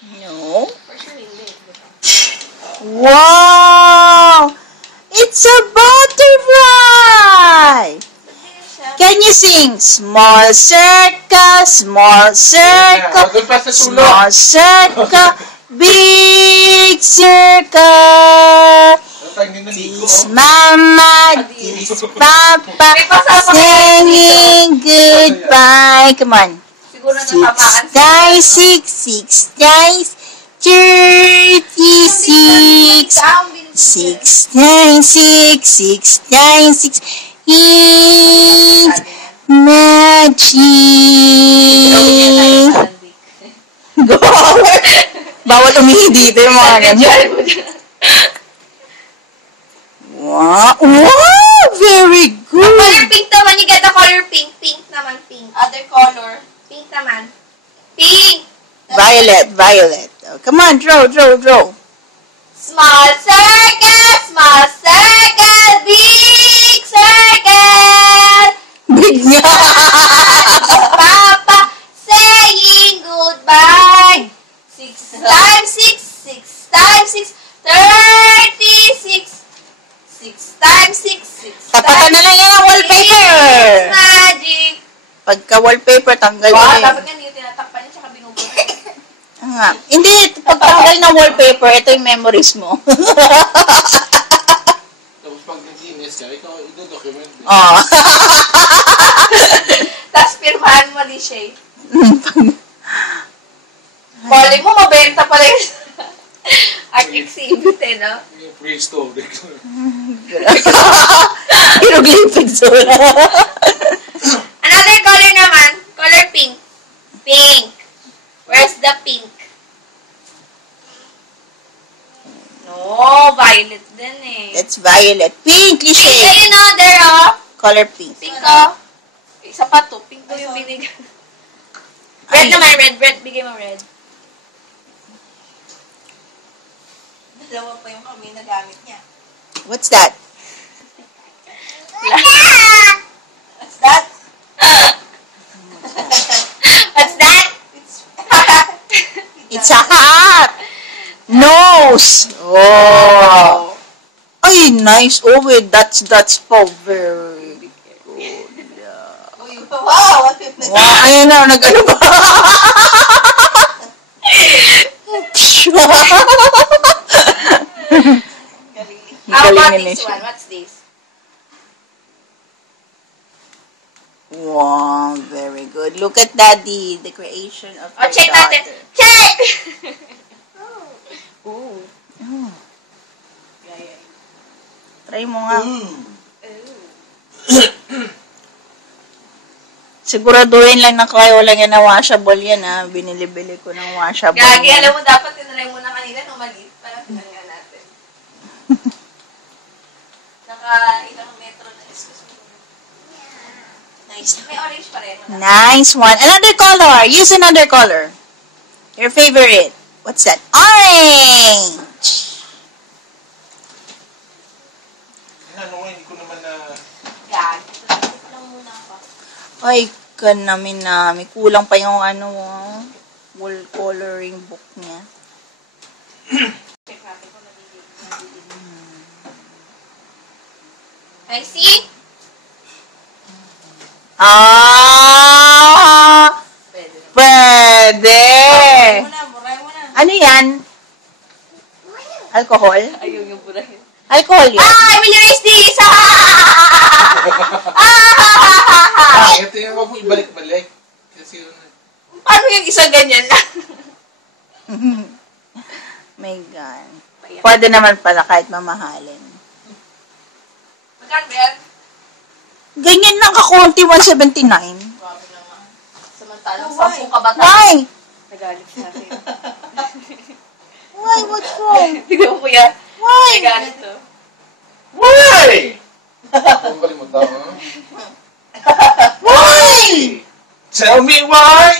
No. For sure, hindi. Wow! It's a butterfly! Can you sing? Small circle, small circle, small circle, big circle. This mama, this papa, singing goodbye. Come on. 6 times 6 times 36. 6 times 6 times 6 is magic. Go! Bawal umihi dito yung mga ganyan. Wow! Wow! Very good! Color pink naman. You get the color pink. Pink naman, pink. Other color. Pink naman. Pink! Violet, violet. Oh, come on, draw. Small circle, big circle. Big nga! Papa saying goodbye. 6 times 6 times 6, 36. 6 times 6 Tapatan na lang yan ang wallpaper! Magic! Pagka wallpaper, tanggal Wow, na dapat nga hindi tinatakpan niya, tsaka binubuhay. nga. Hindi, pagtanggal ng wallpaper, ito yung memories mo. Tapos pag nag-inis ka, ikaw ito-document. Oh. Tapos pirmahan mo di siya. Bali mo, mabenta pala yun. Art exhibit no? Yung prehistoric. Hieroglyphics. Another color naman, color pink. Pink. Where's the pink? No, violet din eh. It's violet. Pink, Pink, shade. ayun o, there o. Color pink. Pink o. Isa pa to, pink to yung binigay. Red naman, red. Bigay mo red. Dalawa pa yung kami na gamit niya. What's that? What's that? What's that? It's a hat. Nose. Oh. Ay, nice. Oh, wait, that's for very good. Wow! Wow, ayun na, nag-ano ba? How about Galing this nila one? What's this? Wow, very good. Look at Daddy, the creation of Oh, your check natin. daughter. Check! Oh. Try mo nga. Siguraduhin lang na kayo lang yan na washable yan ha. Binili-bili ko ng washable. Gagi, yan. alam mo, dapat tinry mo na kanina nung maliit pa. Pinangyan natin. Naka ilang metro na. Excuse me. Nice. May orange pa rin. Nice one. Another color. Use another color. Your favorite. What's that? Orange. Ano, hindi ko naman na... Gagi. Ito lang muna ako. Ay, namin na. May kulang pa yung wall coloring book niya. Check natin kung nabibig. I see? Ah! Pwede. Pwede! Buray mo na. Ano yan? Alcohol? Ayaw yung burahin. Alcohol yan. I will erase this! Ito yung wag mo ibalik-balik. Kasi yun. Paano yung isa ganyan lang? My God. Pwede naman pala kahit mamahalin. Magkano ba yan? Ganyan lang kakunti, 179. Grabe naman. Samantalang 10 kabataan. Why? Nagalit sa akin. Why? What's wrong? Tignan mo kuya. Why? Nagalit to. Why? Kung balik mo tao, ha? Why? Tell me why.